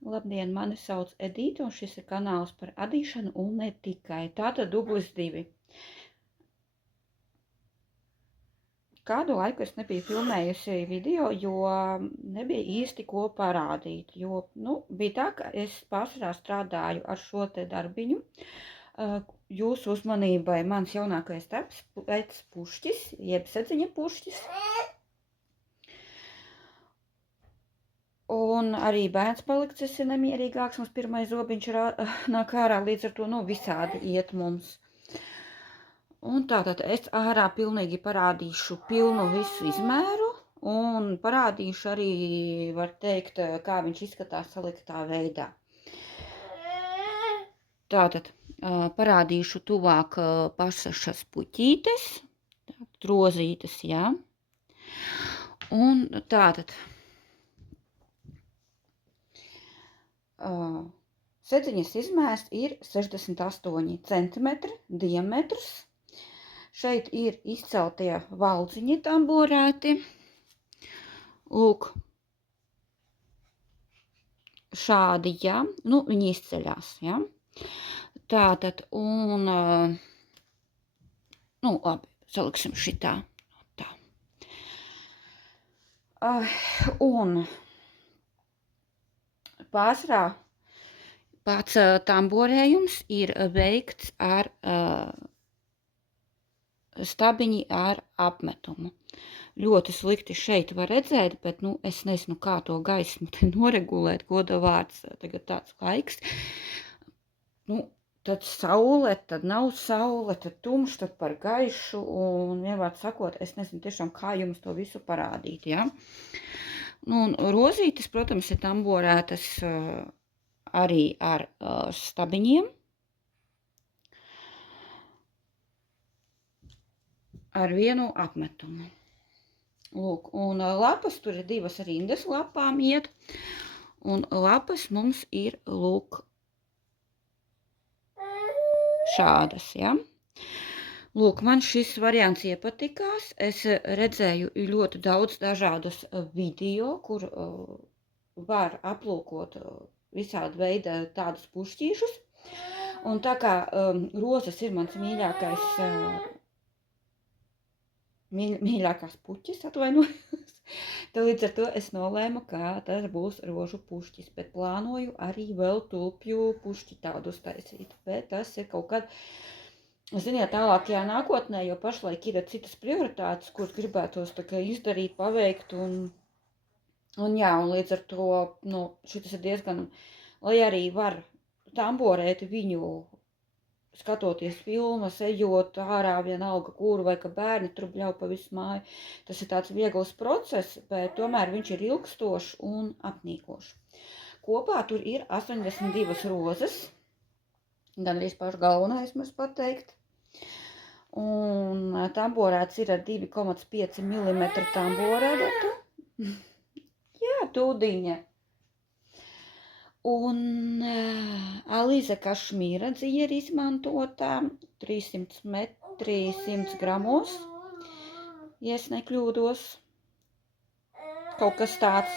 Labdien, mani sauc Edīte, un šis ir kanāls par adīšanu un ne tikai. Tātad Dublis 2. Kādu laiku es nebiju filmējusi video, jo nebija īsti ko parādīt. Jo, bija tā, ka es pārsvarā strādāju ar šo te darbiņu. Jūsu uzmanībai mans jaunākais darbs pēc pušķis, jeb sedziņa pušķis. Un arī bērns palicis ir nemierīgāks, mums pirmais zobiņš nāk ārā, līdz ar to, visādi iet mums. Un tātad es ārā pilnīgi parādīšu pilnu visu izmēru un parādīšu arī, var teikt, kā viņš izskatās saliktā veidā. Tātad parādīšu tuvāk pašas puķītes, rozītes, jā. Un tātad sedziņas izmērs ir 68 cm diametrs. Šeit ir izceltie valdziņi tamborēti. Lūk, šādi, jā. Viņi izceļās, jā. Tātad, un, labi, saliksim šitā. Tā. Un pārsvarā pats tamborējums ir veikts ar stabiņi ar apmetumu. Ļoti slikti šeit var redzēt, bet, es nezinu, kā to gaismu te noregulēt, goda vārds, tagad tāds laiks. Tad saule, tad nav saule, tad tumšs, tad par gaišu, un vienvārds sakot, es nezinu tiešām, kā jums to visu parādīt, ja? Un rozītes, protams, ir tamborētas arī ar stabiņiem. Ar vienu apmetumu. Lūk, un lapas, tur ir divas rindas lapām iet, un lapas mums ir, lūk, šādas, ja. Lūk, man šis variants iepatikās, es redzēju ļoti daudz dažādus video, kur var aplūkot visādi veida tādus pušķīšus, un tā kā rozes ir mans mīļākās puķis, atvainojos. Tad līdz ar to es nolēmu, ka tas būs rožu pušķis, bet plānoju arī vēl tulpju pušķi tādu uztaisīt. Bet tas ir kaut kad, ziniet, tālākajā nākotnē, jo pašlaik ir citas prioritātes, kuras gribētos tā kā izdarīt, paveikt, un jā, un līdz ar to, šitas ir diezgan, lai arī var tamborēt viņu, skatoties filmas, ejot ārā vienalga kuru vai ka bērni tur bļauj pa visu māju. Tas ir tāds viegls process, bet tomēr viņš ir ilgstošs un apnīkošs. Kopā tur ir 82 rozes, gan arī pašu galvenais mums pateikt. Un tamborēts ir ar 2,5 mm tamborētu. Jā, tūdiņa. Un Alize Kašmīra dzija ir izmantotā 300 metri 100 gramos, ja es nekļūdos, kaut kas tāds.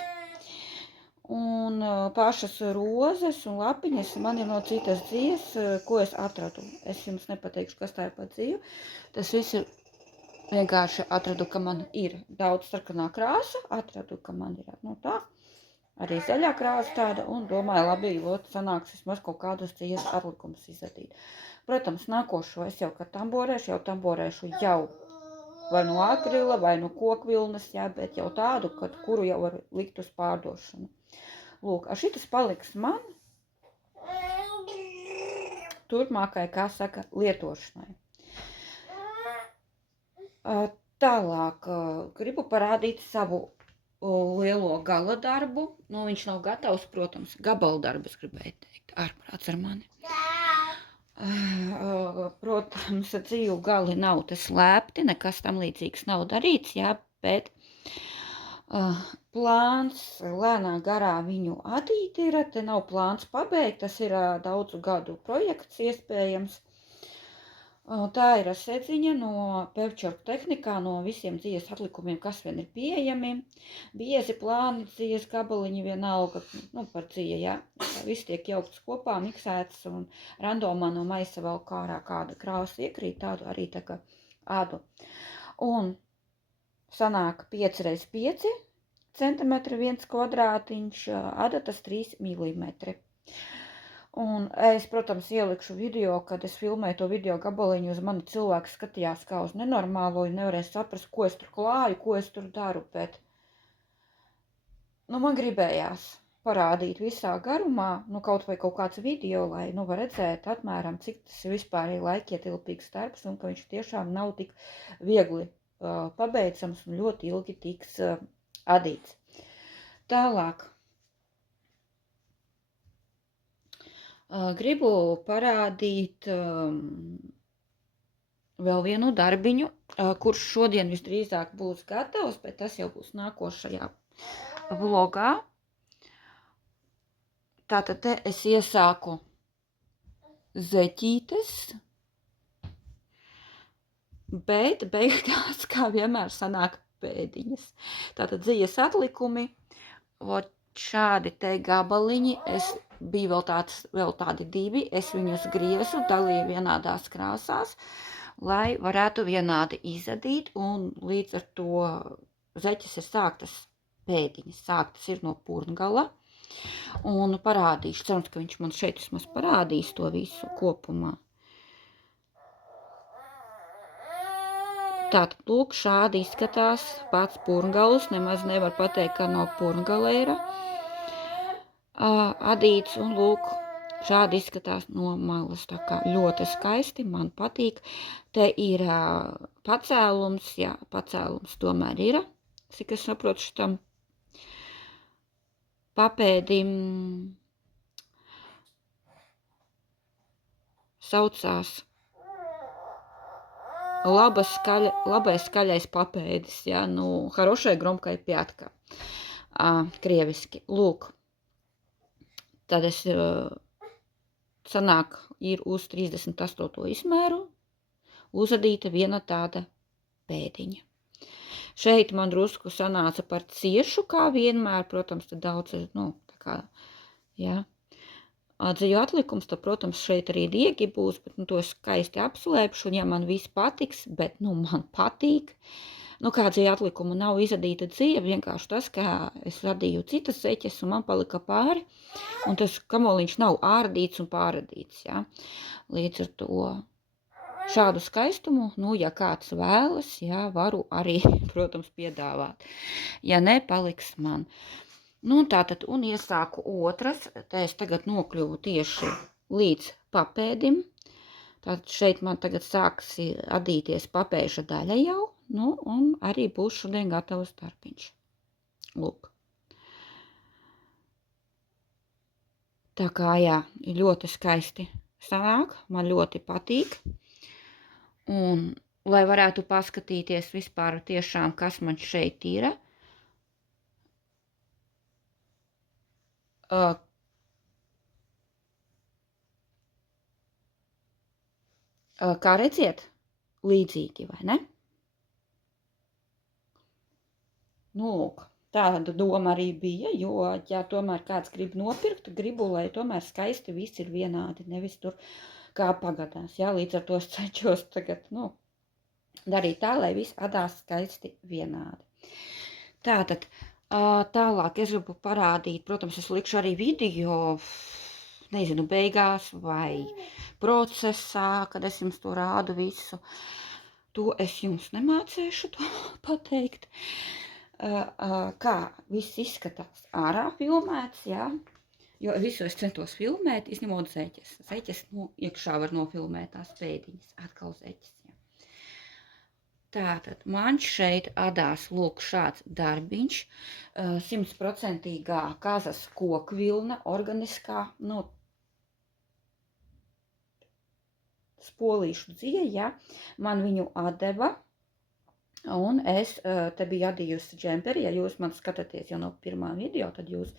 Un pašas rozes un lapiņas man ir no citas dzijas, ko es atradu. Es jums nepateikšu, kas tā ir pa dziju. Tas viss ir vienkārši atradu, ka man ir daudz sarkanā krāsa, atradu, ka man ir tā. Arī zaļā krāsa tāda, un domāju, labi, sanāks vismaz kaut kādus dzijas atlikumus izdarīt. Protams, nākošo es jau, kad tamborēšu jau vai no akrila, vai no kokvilnas, jā, bet jau tādu, kuru jau var likt uz pārdošanu. Lūk, šitas paliks man turpmākai, kā saka, lietošanai. Tālāk gribu parādīt savu lielo gala darbu. Viņš nav gatavs, protams, gabaldarbs, gribēju teikt, ārprāts ar mani. Protams, dzīvu gali nav te slēpti, nekas tam līdzīgs nav darīts, jā, bet plāns lēnā garā viņu adīt ir, te nav plāns pabeigt, tas ir daudzu gadu projekts iespējams. Tā ir sedziņa no pevčorku tehnikā, no visiem dzīves atlikumiem, kas vien ir pieejami. Biezi, plāni, dzīves gabaliņi vienalga, par dzīvi, ja. Viss tiek jaukts kopā, miksēts un randomā no maisa vēl kārā kāda krāsa iekrīt, tādu arī tā kā ādu. Un sanāk 5x5 cm viens kvadrātiņš, adatas 3 mm. Un es, protams, ielikšu video, kad es filmēju to video gabaliņu, uz mani cilvēki skatījās kā uz nenormālo, un nevarēja saprast, ko es tur klāju, ko es tur daru, bet, man gribējās parādīt visā garumā, kaut vai kaut kāds video, lai, var redzēt apmēram, cik tas ir vispārīgi laikietilpīgs darbs, un ka viņš tiešām nav tik viegli pabeidzams un ļoti ilgi tiks adīts. Tālāk. Gribu parādīt vēl vienu darbiņu, kurš šodien visdrīzāk būs gatavs, bet tas jau būs nākošajā vlogā. Tātad te es iesāku zeķītes, bet beigās, kā vienmēr, sanāk pēdiņas. Tātad dzīves atlikumi, šādi te gabaliņi, bija vēl tādi divi, es viņus griezu, dalīju vienādās krāsās, lai varētu vienādi izadīt, un līdz ar to zeķes ir sāktas pēdiņas, sāktas ir no purngala, un parādīšu, cerams, ka viņš man šeit vismaz parādīs to visu kopumā. Tātad, lūk, šādi izskatās pats purngalus, nemaz nevar pateikt, ka no purngalēra adīts, un lūk, šādi izskatās no malas, tā kā ļoti skaisti, man patīk. Te ir pacēlums, jā, pacēlums tomēr ir, cik es saprotu šitam papēdim saucās labais skaļais papēdis, jā, хорошая громкая пятка, krieviski, lūk. Tad es sanāk ir uz 38. izmēru uzadīta viena tāda pēdiņa. Šeit man drusku sanāca par ciešu, kā vienmēr, protams, tad daudz, tā kā, jā, dzīju atlikums, tad, protams, šeit arī diegi būs, bet, to skaisti apslēpšu, un ja man viss patiks, bet, man patīk, kā dzīju atlikumu nav izadīta dzīve, vienkārši tas, ka es radīju citas zeķes, un man palika pāri, un tas kamoliņš nav ārdīts un pāradīts, jā. Līdz ar to šādu skaistumu, ja kāds vēlas, jā, varu arī, protams, piedāvāt. Ja ne, paliks man. Tātad, un iesāku otras, te es tagad nokļuvu tieši līdz papēdim. Tātad šeit man tagad sāks adīties papēža daļa jau, un arī būs šodien gatavs darbiņš. Lūk. Tā kā, jā, ļoti skaisti sanāk, man ļoti patīk. Un, lai varētu paskatīties vispār tiešām, kas man šeit ir, kā redziet, līdzīgi, vai ne? Lūk, tāda doma arī bija, jo, ja tomēr kāds grib nopirkt, gribu, lai tomēr skaisti viss ir vienādi, nevis tur kā pagadās, jā, līdz ar to es cenšos tagad, darīt tā, lai viss adās skaisti vienādi. Tātad, tālāk es gribu parādīt, protams, es likšu arī video, nezinu, beigās vai procesā, kad es jums to rādu visu. To es jums nemācēšu to pateikt. Kā viss izskatās ārā filmēts, jā, jo visu es centos filmēt, izņemot zeķes. Zeķes, iekšā var nofilmēt tās pēdiņas, atkal zeķes, jā. Tātad, man šeit adās, lūk, šāds darbiņš, 100% kazas kokvilna, organiskā, spolīšu dzija, jā, man viņu atdeva. Un es te biju adījusi džemperi, ja jūs man skatāties jau no pirmā video, tad jūs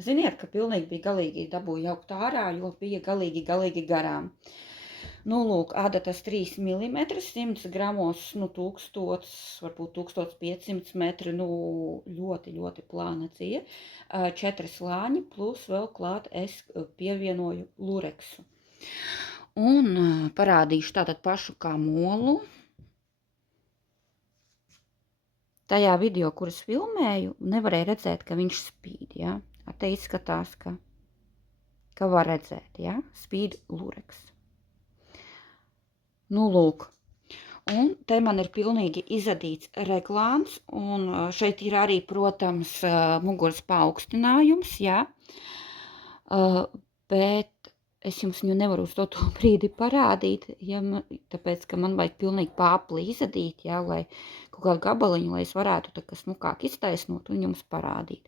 ziniet, ka pilnīgi bija galīgi dabūju jaukt ārā, jo bija galīgi garām. Nu, lūk, adatas 3 mm, 100 gramos, 1000, varbūt 1500 metri, ļoti plāna cija, 4 slāņi, plus vēl klāt es pievienoju lureksu. Un parādīšu tātad pašu kā molu. Tajā video, kuras filmēju, nevarēja redzēt, ka viņš spīd, ja? Te izskatās, ka var redzēt, ja? Spīd lureks. Nu, lūk. Un te man ir pilnīgi izadīts reglāns, un šeit ir arī, protams, muguras paaugstinājums, ja? Bet es jums viņu nevaru uz to brīdi parādīt, ja, tāpēc, ka man vajag pilnīgi pāpli izadīt, ja, lai kaut kādu gabaliņu, lai es varētu tā kā smukāk iztaisnot un jums parādīt.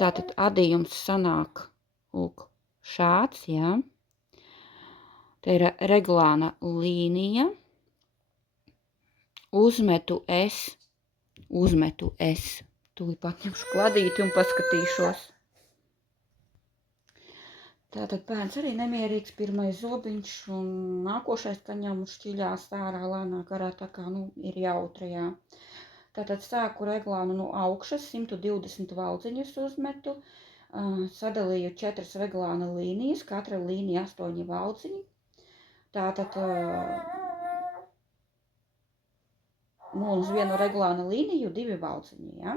Tātad adījums sanāk, lūk, šāds, ja. Te ir reglāna līnija, uzmetu es, tūlīt pat ņemšu kladīti un paskatīšos. Tātad bērns arī nemierīgs, pirmais zobiņš un nākošais kaņam šķiļās ārā lēnā garā, tā kā, ir jautra, jā. Tātad sāku reglānu no augšas, 120 valdziņus uzmetu, sadalīju 4 reglāna līnijas, katra līnija 8 valdziņi. Tātad uz vienu reglāna līniju 2 valdziņi, ja?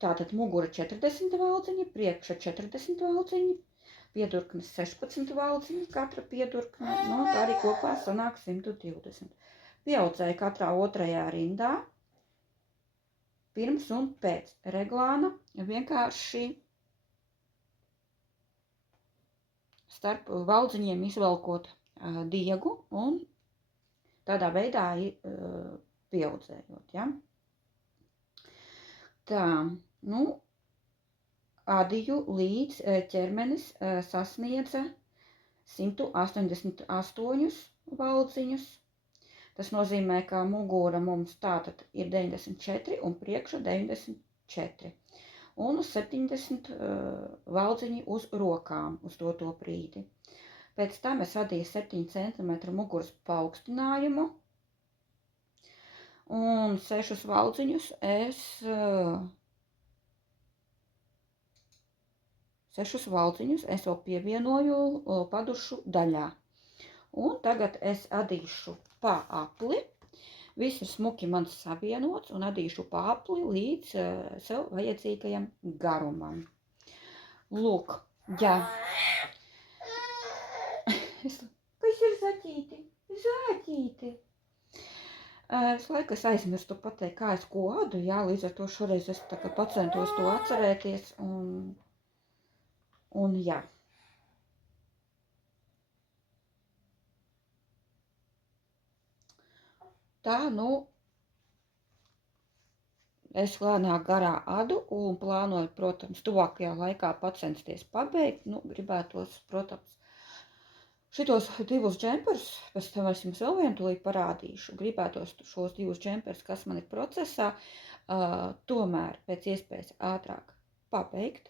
Tātad mugura 40 valdziņi, priekša 40 valdziņi, piedurknes 16 valdziņi, katra piedurkne, tā arī kopā sanāk 120. Pieaudzēju katrā otrajā rindā, pirms un pēc reglāna, vienkārši starp valdziņiem izvelkot diegu un tādā veidā pieaudzējot, ja. Tā, adiju līdz ķermenis sasniedza 188 valdziņus. Tas nozīmē, ka mugura mums tātad ir 94 un priekša 94. Un 70 valdziņi uz rokām uz to brīdi. Pēc tam es adīju 7 cm muguras paaugstinājumu un 6 valdziņus es vēl pievienoju padušu daļā. Un tagad es adīšu pa apli. Viss ir smuki man savienots un adīšu pa apli līdz sev vajadzīgajam garumam. Lūk, jā. Kas ir zaķīti? Zaķīti. Visu laiku es aizmirstu pateikt, kā es ko adu, jā, līdz ar to šoreiz es tā kā pacentos to atcerēties un jā. Tā, es lēnāk garā adu un plānoju, protams, tuvākajā laikā pacensties pabeigt. Gribētos, protams, šitos 2 džemperus, pēc tam es jums vēl vienu tūlīt parādīšu. Gribētos šos 2 džemperus, kas man ir procesā, tomēr pēc iespējas ātrāk pabeigt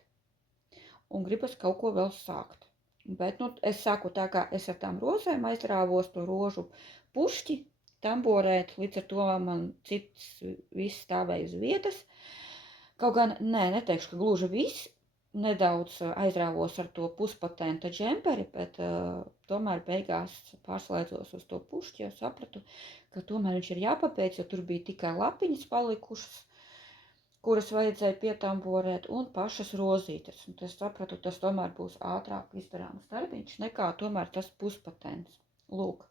un gribas kaut ko vēl sākt. Bet, es sāku tā, kā es ar tām rozēm aizrāvos to rožu pušķi, tamborēt, līdz ar to man cits viss stāvēja uz vietas. Kaut gan, neteikšu, ka gluži viss, nedaudz aizrāvos ar to puspatenta džemperi, bet tomēr beigās pārslēdzos uz to pušķi, jo sapratu, ka tomēr viņš ir jāpabeidz, jo tur bija tikai lapiņas palikušas, kuras vajadzēja pietamborēt, un pašas rozītes. Un es sapratu, tas tomēr būs ātrāk izdarāms darbiņš, nekā tomēr tas puspatents. Lūk.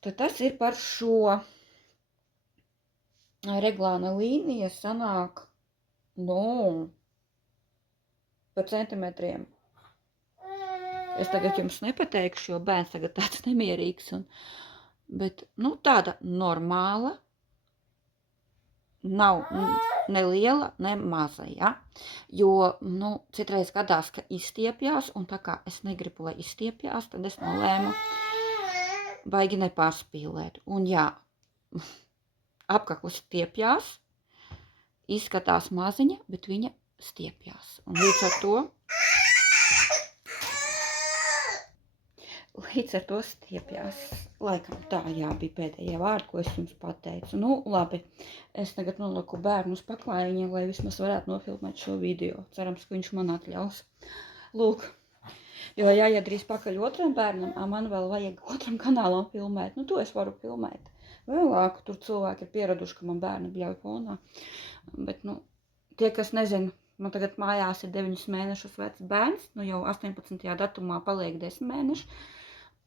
Tad tas ir par šo. Reglāna līnija sanāk, par centimetriem. Es tagad jums nepateikšu, jo bērns tagad tāds nemierīgs. Bet, tāda normāla, nav ne liela, ne maza, ja? Jo, citreiz gadās, ka izstiepjās, un tā kā es negribu, lai izstiepjās, tad es nolēmu baigi nepārspīlēt. Un jā, apkaklis stiepjās, izskatās maziņa, bet viņa stiepjās. Un līdz ar to stiepjās. Laikam tā, jā, bija pēdējie vārdi, ko es jums pateicu. Nu, labi, es tagad noliku bērnu uz paklājiņa, lai vismaz varētu nofilmēt šo video. Cerams, ka viņš man atļaus. Lūk, jo jāiet drīz pakaļ otram bērnam, man vēl vajag otram kanālam filmēt. Nu, to es varu filmēt. Vēlāk tur cilvēki ir pieraduši, ka man bērni bļauj fonā. Bet, nu, tie, kas nezina, man tagad mājās ir 9 mēnešus vecs bērns, nu jau 18. datumā paliek 10 mēneši.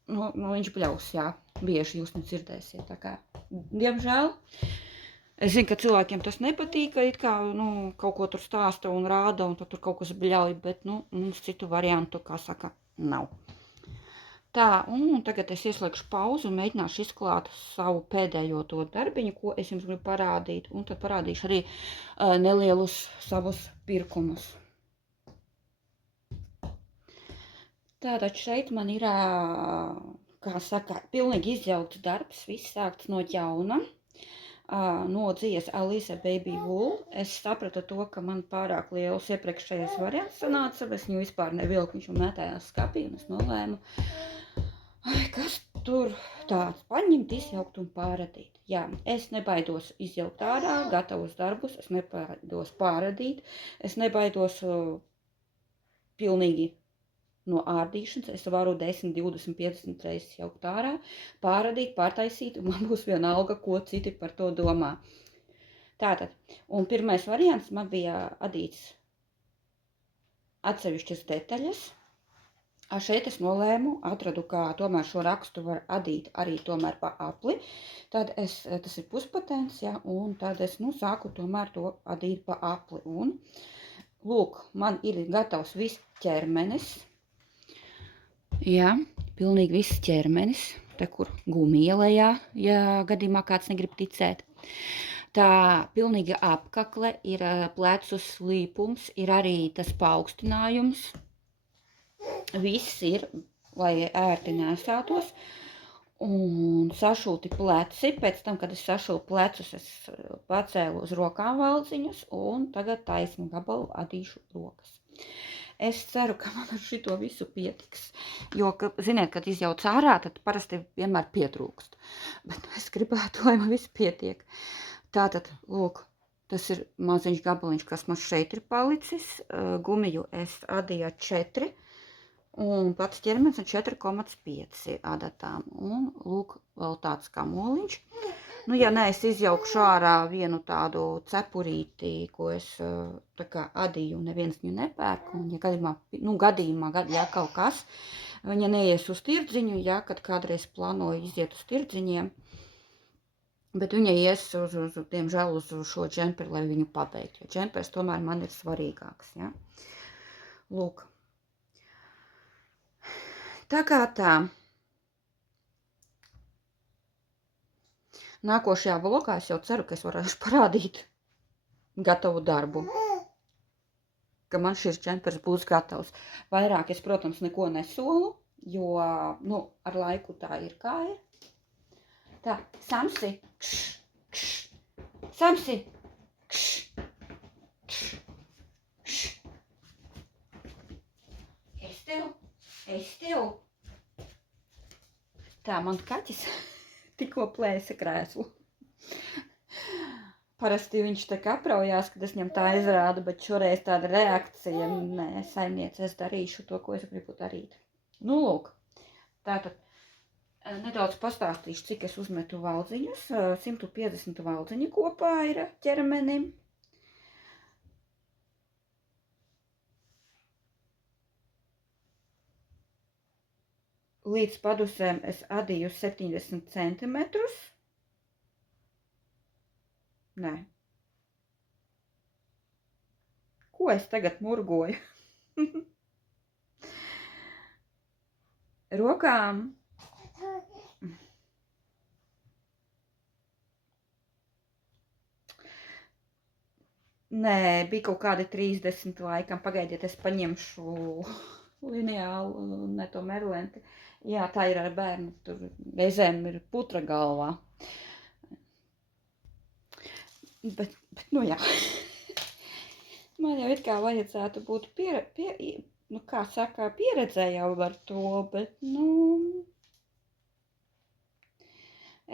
Nu, viņš bļaus, jā, bieži jūs nedzirdēsiet, tā kā, diemžēl. Es zinu, ka cilvēkiem tas nepatīk, ka it kā, nu, kaut ko tur stāsta un rāda, un tur kaut kas bļauj, bet, nu, mums citu variantu, kā saka, nav. Tā, un tagad es ieslēgšu pauzu un mēģināšu izklāt savu pēdējo to darbiņu, ko es jums gribu parādīt, un tad parādīšu arī nelielus savus pirkumus. Tātad šeit man ir, kā saka, pilnīgi izjaukts darbs, viss sākts no jauna, no dzies Alize Baby Wool. Es sapratu to, ka man pārāk liels iepriekšējais variants sanāca, es viņu vispār nevilku, viņš man mētājās skapī, un es nolēmu, kas tur tāds paņemt, izjaukt un pāradīt. Jā, es nebaidos izjaukt ārā gatavus darbus, es nebaidos pāradīt, es nebaidos pilnīgi no ārdīšanas, es varu 10, 20, 50 reizes jaukt ārā, pāradīt, pārtaisīt, un man būs vienalga, ko citi par to domā. Tātad, un pirmais variants man bija adīts atsevišķas detaļas. Šeit es nolēmu, atradu, kā tomēr šo rakstu var adīt arī tomēr pa apli. Tad tas ir puspatens, ja, un tad es, nu, sāku tomēr to adīt pa apli. Un, lūk, man ir gatavs viss ķermenis. Jā, pilnīgi viss ķermenis, te kur gumielējā, ja gadījumā kāds negrib ticēt. Tā pilnīga apkakle, ir plecu slīpums, ir arī tas paaugstinājums. Viss ir, lai ērti nesātos, un sašūti pleci. Pēc tam, kad es sašūlu plecus, es pacēlu uz rokām valdziņus, un tagad taisnu gabalu adīšu rokas. Es ceru, ka man ar šito visu pietiks, jo, ziniet, kad izjauc ārā, tad parasti vienmēr pietrūkst. Bet es gribētu, lai man viss pietiek. Tātad, lūk, tas ir maziņš gabaliņš, kas man šeit ir palicis. Gumiju es adīju 4, un pats ķermenis ir 4,5 adatām. Un, lūk, vēl tāds kā moliņš. Nu, ja ne, es izjaukšu ārā vienu tādu cepurīti, ko es tā kā adīju, neviens viņu nepērk, un ja gadījumā, ja kaut kas, viņa neies uz tirdziņu, ja, kad kādreiz plānoju iziet uz tirdziņiem, bet viņa ies diemžēl uz šo džemperi, lai viņu pabeigtu, jo džempers tomēr man ir svarīgāks, ja. Lūk. Tā kā tā. Nākošajā vlogā es jau ceru, ka es varēšu parādīt gatavu darbu, ka man šis džempers būs gatavs. Vairāk es, protams, neko nesolu, jo, nu, ar laiku tā ir kā ir. Tā, Samsi, kš, kš, Samsi, kš, kš, kš. Es tev. Tā, man kaķis tikko plēsa krēslu. Parasti viņš te kapraujās, kad es viņam tā izrādu, bet šoreiz tāda reakcija, nē, saimniece, es darīšu to, ko es gribu darīt. Nu, lūk, tātad nedaudz pastāstīšu, cik es uzmetu valdziņus. 150 valdziņi kopā ir ķermenim. Līdz padusēm es adīju 70 centimetrus. Nē. Ko es tagad murgoju? Rokām. Nē, bija kaut kādi 30 laikam. Pagaidiet, es paņemšu lineālu, ne to merlenti. Jā, tā ir ar bērnu, tur reizēm ir putra galvā. Bet nu jā, Man jau it kā vajadzētu būt kā saka, pieredzē jau ar to, bet,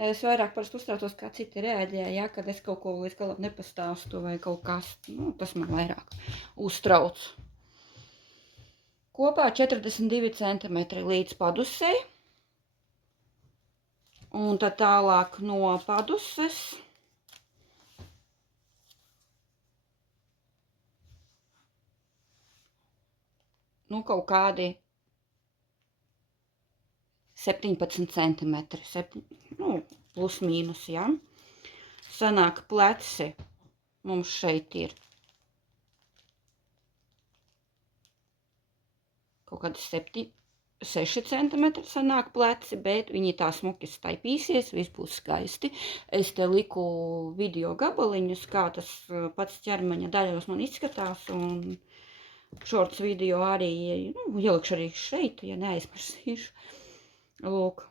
es vairāk parasti uztraucos, kā citi reaģē, ja, kad es kaut ko līdz galam nepastāstu vai kaut kas, tas man vairāk uztrauc. Kopā 42 cm līdz padusei. Un tad tālāk no paduses kaut kādi 17 cm, plus mīnus, ja. Sanāk pleci mums šeit ir kaut kādi 6 cm sanāk pleci, bet viņi tā smuki staipīsies, viss būs skaisti. Es te liku video gabaliņus, kā tas pats ķermeņa daļos man izskatās, un šorts video arī, ielikšu arī šeit, ja neaizmirsīšu. Lūk.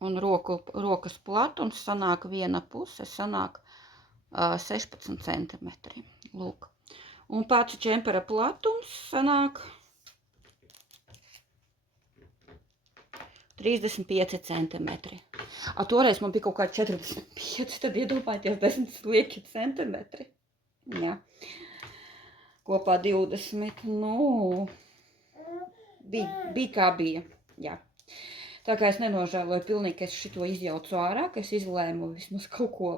Un rokas platums sanāk viena puse, sanāk 16 cm. Lūk. Un pats džempera platums sanāk 35 cm. Toreiz man bija kaut kā 45, tad iedomājieties 10 lieki centimetri. Jā. Kopā 20, bija kā bija, jā. Tā kā es nenožēloju pilnīgi, ka es šito izjaucu ārā, ka es izlēmu vismaz kaut ko,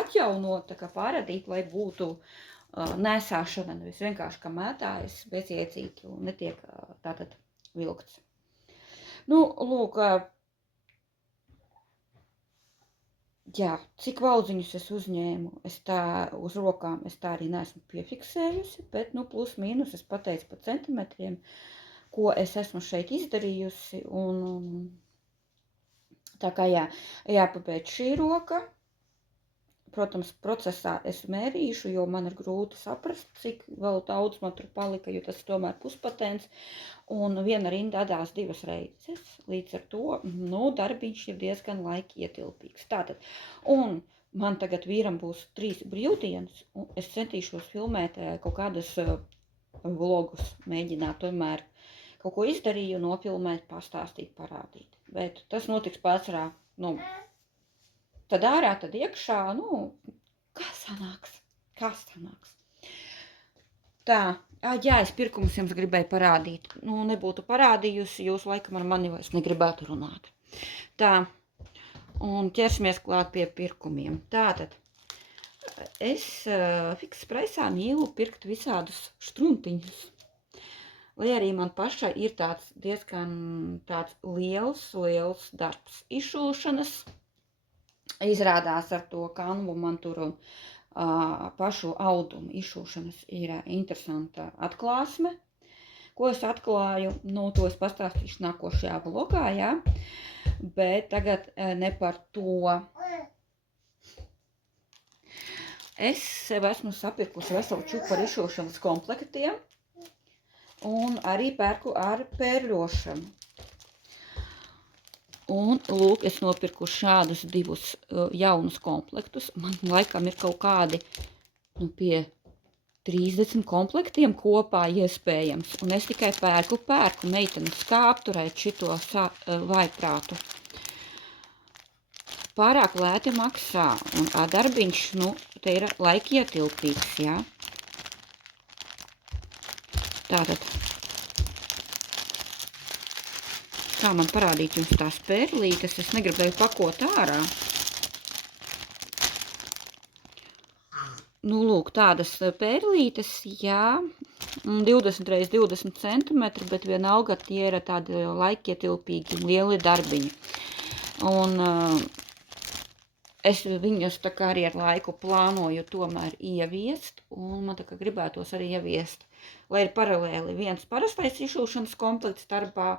atjaunot, tā kā pārādīt, lai būtu nesāšana, nevis vienkārši kā mētājas bezjēdzīgi un netiek tātad vilkts. Lūk, jā, cik valdziņus es uzņēmu, es tā uz rokām, es tā arī neesmu piefiksējusi, bet, plus mīnus es pateicu pa centimetriem, ko es esmu šeit izdarījusi, un tā kā jāpabeidz šī roka. Protams, procesā es mērīšu, jo man ir grūti saprast, cik vēl daudz man tur palika, jo tas tomēr puspatents, un viena rinda adās 2 reizes, līdz ar to, darbiņš ir diezgan laika ietilpīgs. Tātad, un man tagad vīram būs 3 brīvdienas, un es centīšos filmēt kaut kādus vlogus, mēģināt tomēr kaut ko izdarīju, nofilmēt, pastāstīt, parādīt. Bet tas notiks pārsvarā, tad ārā, tad iekšā, kā sanāks. Tā, jā, es pirkumus jums gribēju parādīt. Nebūtu parādījusi, jūs laikam ar mani vairs negribētu runāt. Tā, un ķersimies klāt pie pirkumiem. Tātad, es Fiks Praisā mīlu pirkt visādus štruntiņus. Lai arī man pašai ir tāds diezgan tāds liels darbs izšūšanas. Izrādās ar to kanvu man tur pašu audumu izšūšanas ir interesanta atklāsme. Ko es atklāju, to es pastāstīšu nākošajā vlogā, jā. Bet tagad ne par to. Es sev esmu sapirkusi veselu čupu ar izšūšanas komplektiem un arī pērku ar pērļošanu. Un, lūk, es nopirku šādus 2 jaunus komplektus. Man laikam ir kaut kādi, pie 30 komplektiem kopā iespējams. Un es tikai pērku meitenes kā apturēt šito vājprātu. Pārāk lēti maksā, un darbiņš, te ir laika ietilpīgs, jā. Tātad. Kā man parādīt jums tās pērlītes, es negribēju pakot ārā. Lūk, tādas pērlītes, jā, 20 x 20 cm, bet vienalga tie ir tādi laikietilpīgi lieli darbiņi. Un es viņus tā kā arī ar laiku plānoju tomēr ieviest, un man tā kā gribētos arī ieviest, lai ir paralēli viens parastais izšūšanas komplekts darbā,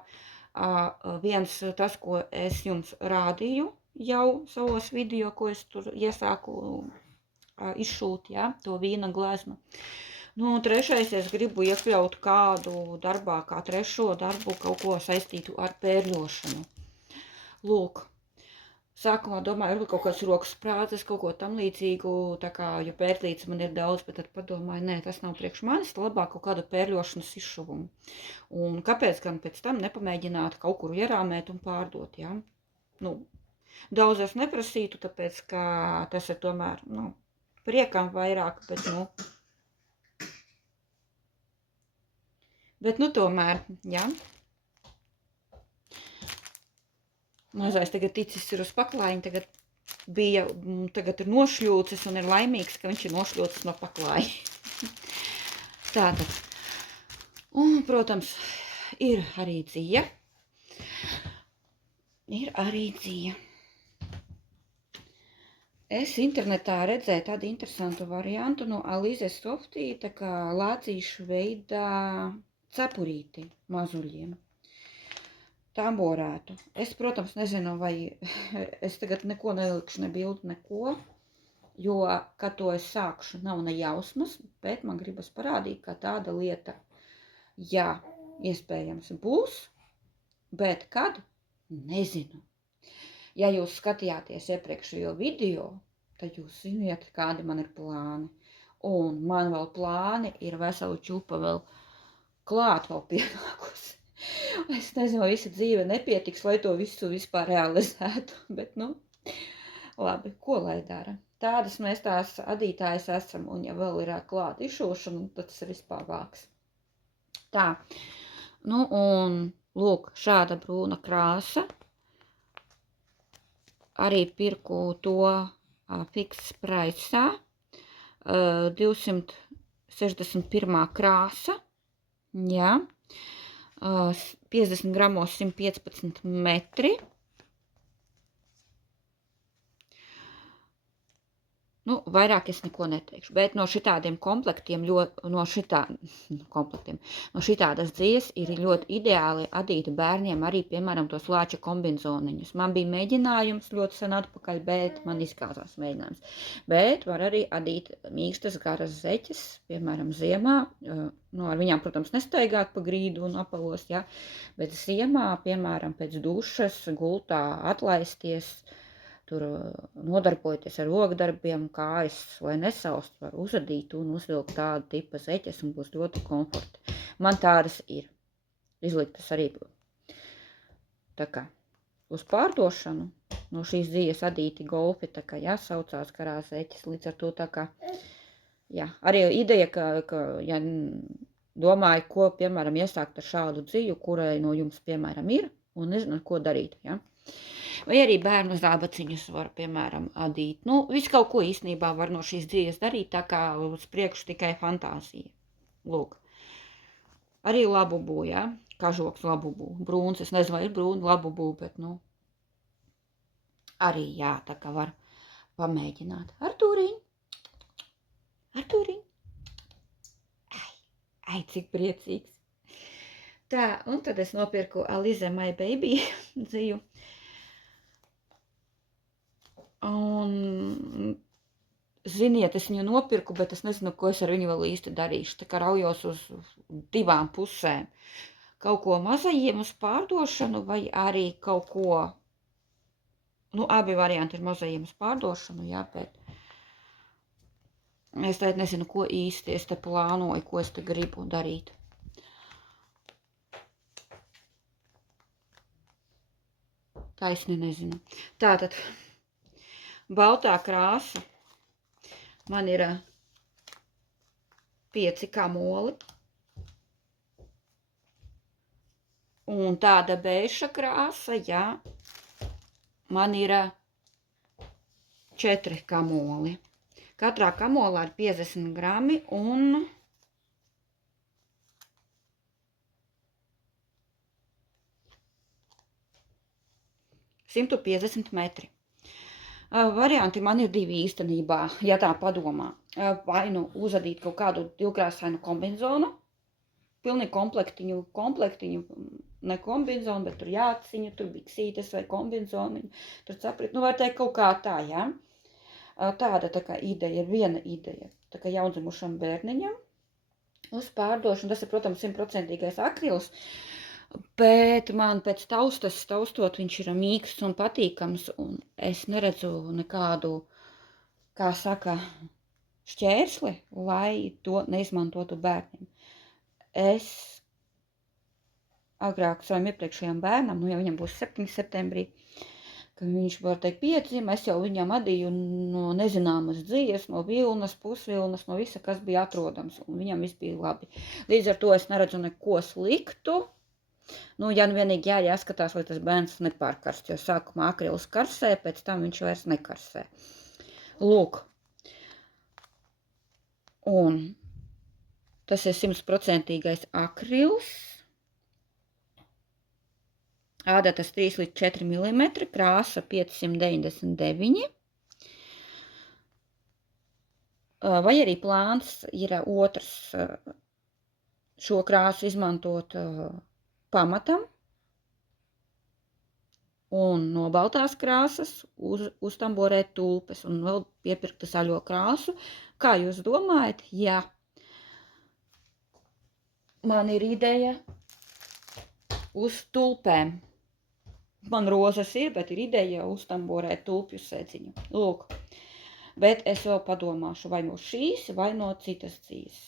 viens tas, ko es jums rādīju jau savos video, ko es tur iesāku izšūt, jā, to vīna gleznu. Trešais es gribu iekļaut kādu darbā, kā trešo darbu, kaut ko saistītu ar pērļošanu. Lūk, Sākumā domāju, varbūt kaut kāds rokas sprādzes, kaut ko tam līdzīgu, tā kā, jo pērlītes man ir daudz, bet tad padomāju, nē, tas nav priekš manis, labāk kaut kādu pērļošanas izšuvumu. Un kāpēc gan pēc tam nepamēģināt kaut kur ierāmēt un pārdot, ja? Nu, daudz es neprasītu, tāpēc, ka tas ir tomēr, nu, priekam vairāk, bet, nu, tomēr, ja? Mazais tagad ticis ir uz paklājiņa, tagad ir nošļūcis un ir laimīgs, ka viņš ir nošļūcis no paklāja. Tātad. Un, protams, ir arī dzija. Es internetā redzēju tādu interesantu variantu no Alize Softī, tā kā lācīšu veidā cepurīti mazuļiem. Tamborētu. Es, protams, nezinu, vai es tagad neko nelikšu, ne bildu, neko, jo, kad to es sākšu, nav ne jausmas, bet man gribas parādīt, ka tāda lieta, jā, iespējams būs, bet kad? Nezinu. Ja jūs skatījāties iepriekšējo video, tad jūs ziniet, kādi man ir plāni. Un man vēl plāni ir veselu čupa vēl klāt vēl pienākusi. Es nezinu, vai visa dzīve nepietiks, lai to visu vispār realizētu, bet, nu, labi, ko lai dara? Tādas mēs tās adītājas esam, un ja vēl ir klāt izšūšana, tad tas ir vispār vāks. Tā, nu, un, lūk, šāda brūna krāsa. Arī pirku to Fix Price'ā, 261. krāsa, jā. 50 gramos 115 metri. Nu, vairāk es neko neteikšu, bet no šitādiem komplektiem, no šitādas dzijas ir ļoti ideāli adīt bērniem arī, piemēram, tos lāča kombinzoniņus. Man bija mēģinājums ļoti sen atpakaļ, bet man izkāzās mēģinājums. Bet var arī adīt mīkstas garas zeķes, piemēram, ziemā, ar viņām, protams, nestaigāt pa grīdu un apalos, ja, bet ziemā, piemēram, pēc dušas, gultā atlaisties, tur nodarbojoties ar rokdarbiem, kājas, lai nesaust, var uzadīt un uzvilkt tādu tipa zeķes un būs ļoti komforti. Man tādas ir. Izliktas arī tā kā uz pārdošanu. No šīs dzijas adīti golfi, tā kā jāsaucās karās zeķes, līdz ar to tā kā, jā, arī ideja, ka ja domāju, ko, piemēram, iesākt ar šādu dziju, kurai no jums, piemēram, ir, un nezinu, ko darīt, ja. Vai arī bērnu zābaciņus var, piemēram, adīt. Nu, visu kaut ko īstenībā var no šīs dzijas darīt, tā kā uz priekšu tikai fantāzija. Lūk. Arī labubū, ja? Kažoks labubū. Brūns, es nezinu, vai ir brūni labubū, bet, nu, arī, jā, tā kā var pamēģināt. Artūriņ. Ai, cik priecīgs. Tā, un tad es nopirku Alize My Baby dziju. Un, ziniet, es viņu nopirku, bet es nezinu, ko es ar viņu vēl īsti darīšu. Tā kā raujos uz divām pusēm. Kaut ko mazajiem uz pārdošanu vai arī kaut ko, nu, abi varianti ir mazajiem uz pārdošanu, jā, bet es te nezinu, ko īsti es te plānoju, ko es te gribu darīt. Taisni nezinu. Tātad. Baltā krāsa man ir 5 kamoli. Un tāda beiša krāsa, jā, man ir 4 kamoli. Katrā kamolā ir 50 grami un 150 metri. Varianti man ir divi īstenībā, ja tā padomā. Vai nu uzadīt kaut kādu divkrāsainu kombinzonu, pilnīgi komplektiņu, ne kombinzonu, bet tur jāciņu, tur biksītes vai kombinzoniņu, tur caprit, nu var teikt kaut kā tā, jā. Tāda tā kā ideja, ir viena ideja, tā kā jaundzimušam bērniņam uz pārdošanu, tas ir, protams, 100% akrils. Bet man pēc taustot, viņš ir mīksts un patīkams, un es neredzu nekādu, kā saka, šķērsli, lai to neizmantotu bērniem. Es agrāk savam iepriekšējām bērnam, ja viņam būs 7. septembrī, ka viņš, var teikt, piedzima, es jau viņam adīju no nezināmas dzīves, no vilnas, pusvilnas, no visa, kas bija atrodams, un viņam viss bija labi. Līdz ar to es neredzu neko sliktu. Ja nu vienīgi jāskatās, lai tas bērns nepārkarst, jo sākumā akrils karsē, pēc tam viņš vairs nekarsē. Lūk. Un tas ir 100% akrils. Ādatas 3 līdz 4 mm, krāsa 599. Vai arī plāns ir otrs šo krāsu izmantot pamatam un no baltās krāsas uztamborēt tulpes un vēl piepirkt zaļo krāsu. Kā jūs domājat, ja man ir ideja uz tulpēm? Man rozes ir, bet ir ideja uztamborēt tulpju sēdziņu. Lūk, bet es vēl padomāšu vai no šīs, vai no citas dzīves.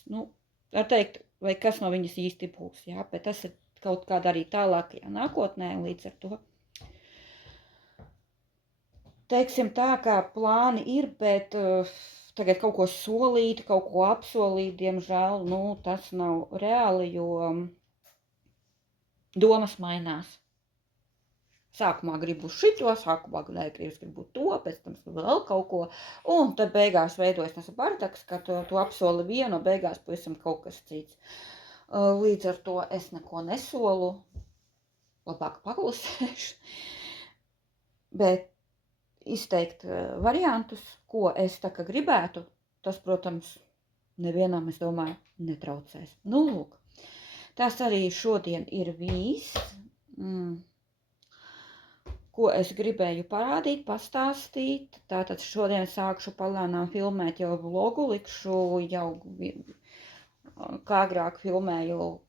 Var teikt, vai kas no viņas īsti būs, jā, bet tas ir kaut kādā arī tālākajā nākotnē, līdz ar to. Teiksim tā, kā plāni ir, bet tagad kaut ko solīt, kaut ko apsolīt, diemžēl, tas nav reāli, jo domas mainās. Sākumā gribu šito, sākumā gribu to, pēc tam vēl kaut ko, un tad beigās veidojas tas bardaks, ka tu apsoli vienu, beigās pavisam kaut kas cits. Līdz ar to es neko nesolu, labāk paklusēšu, bet izteikt variantus, ko es tā kā gribētu, tas, protams, nevienam, es domāju, netraucēs. Lūk, tas arī šodien ir viss. Ko es gribēju parādīt, pastāstīt. Tātad šodien sākšu palēnām filmēt jau vlogu, likšu jau, kā agrāk filmēju,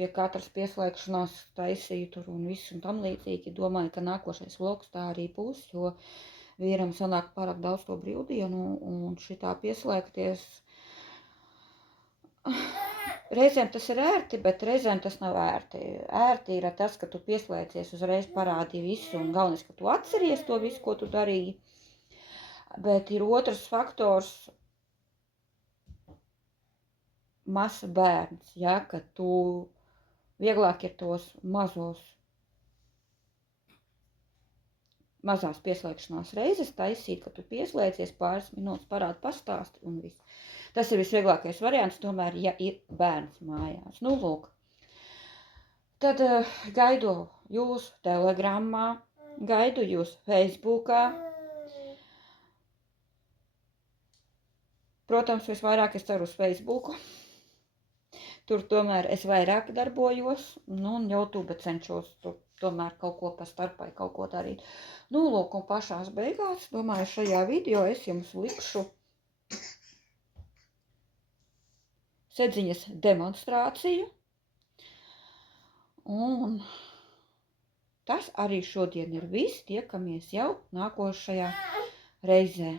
pie katras pieslēgšanās taisīju tur un viss un tam līdzīgi. Domāju, ka nākošais vlogs tā arī būs, jo vīram sanāk pārāk daudz to brīvdienu un šitā pieslēgties. Reizēm tas ir ērti, bet reizēm tas nav ērti. Ērti ir tas, ka tu pieslēdzies, uzreiz parādīji visu, un galvenais, ka tu atceries to visu, ko tu darīji. Bet ir otrs faktors, mazs bērns, ja, ka tu vieglāk ir tos mazās pieslēgšanās reizes taisīt, ka tu pieslēdzies pāris minūtes, parādi pastāsti un viss. Tas ir visvieglākais variants, tomēr, ja ir bērns mājās. Lūk. Tad gaidu jūs Telegramā, gaidu jūs Facebookā. Protams, visvairāk es ceru uz Facebooku. Tur tomēr es vairāk darbojos, un YouTube cenšos tomēr kaut ko pa starpai, kaut ko darīt. Lūk, un pašās beigās, domāju, šajā video es jums likšu sēdziņas demonstrāciju. Un tas arī šodien ir viss. Tiekamies jau nākošajā reizē.